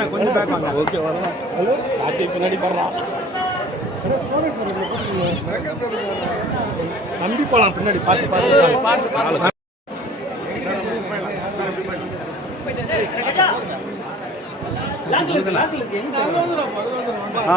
வரண்ணா கொஞ்சம் பேக் வாங்க. ஓகே வரலாம் பாட்டி பின்னாடி வர்றான் நம்பி போலாம் பின்னாடி பார்த்து பார்த்து ஆ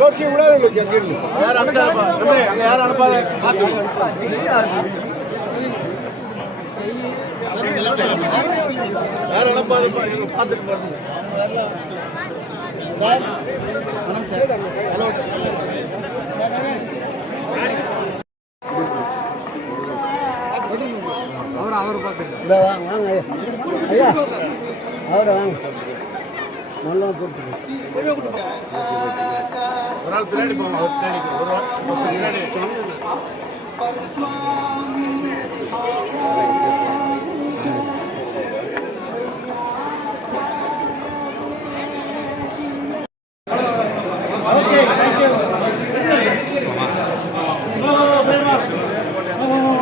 ஓகே விடாதுங்களுக்கு அங்கிருந்து யாரும் அனுப்பாத அங்கே யாரும் அனுப்பாத யாரும் அனுப்பாதப்பா பார்த்துட்டு பாருங்க சார் வணக்கம் சார் ஹலோ இல்லை வாங்க வாங்க. ஐயா ஐயா அவரை வாங்க. நல்லா கூப்பிட்டு ஒரு நாள் பின்னாடி போங்க ஒரு பின்னாடி.